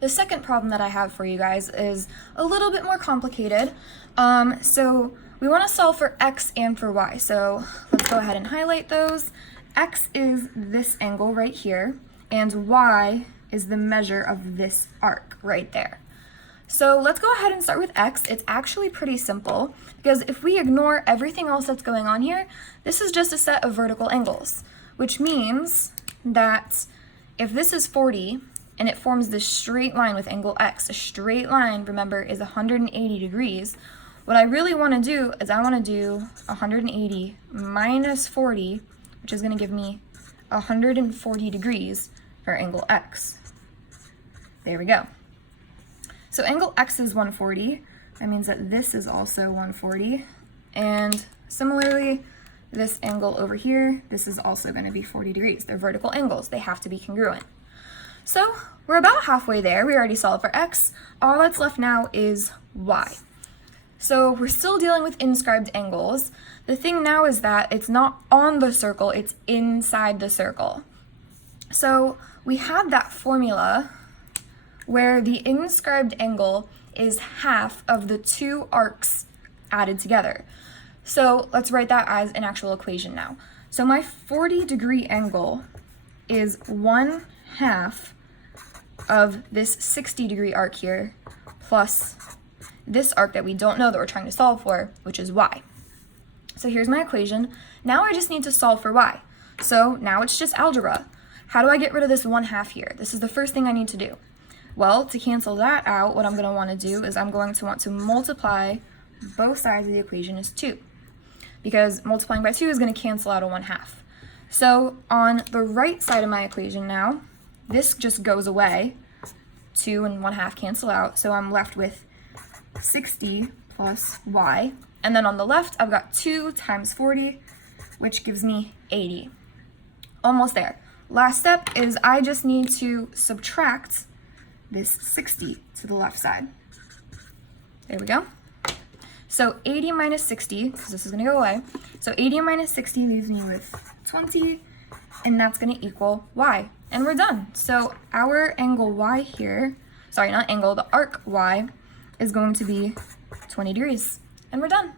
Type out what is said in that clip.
The second problem that I have for you guys is a little bit more complicated. So we want to solve for x and for y. So let's go ahead and highlight those. X is this angle right here, and y is the measure of this arc right there. So let's go ahead and start with x. It's actually pretty simple because if we ignore everything else that's going on here, this is just a set of vertical angles, which means that if this is 40 and it forms this straight line with angle x, a straight line, remember, is 180 degrees. What I really want to do is I want to do 180 minus 40, which is going to give me 140 degrees for angle x. There we go. So angle x is 140. That means that this is also 140. And similarly, this angle over here, this is also going to be 40 degrees. They're vertical angles. They have to be congruent. So we're about halfway there. We already solved for x. All that's left now is y. So we're still dealing with inscribed angles. The thing now is that it's not on the circle, it's inside the circle. So we had that formula where the inscribed angle is half of the two arcs added together. So let's write that as an actual equation now. So my 40-degree angle is 1/2 of this 60-degree arc here plus this arc that we don't know that we're trying to solve for, which is y. So here's my equation. Now I just need to solve for y. So now it's just algebra. How do I get rid of this 1/2 here? This is the first thing I need to do. Well, to cancel that out, what I'm going to want to do is I'm going to want to multiply both sides of the equation as 2. Because multiplying by 2 is going to cancel out a 1/2. So on the right side of my equation now, this just goes away. 2 and 1/2 cancel out, so I'm left with 60 plus y. And then on the left, I've got 2 times 40, which gives me 80. Almost there. Last step is I just need to subtract this 60 to the left side. There we go. So 80 minus 60, because this is going to go away. So 80 minus 60 leaves me with 20, and that's going to equal y. And we're done. So our angle y here, sorry, not angle, the arc y is going to be 20 degrees. And we're done.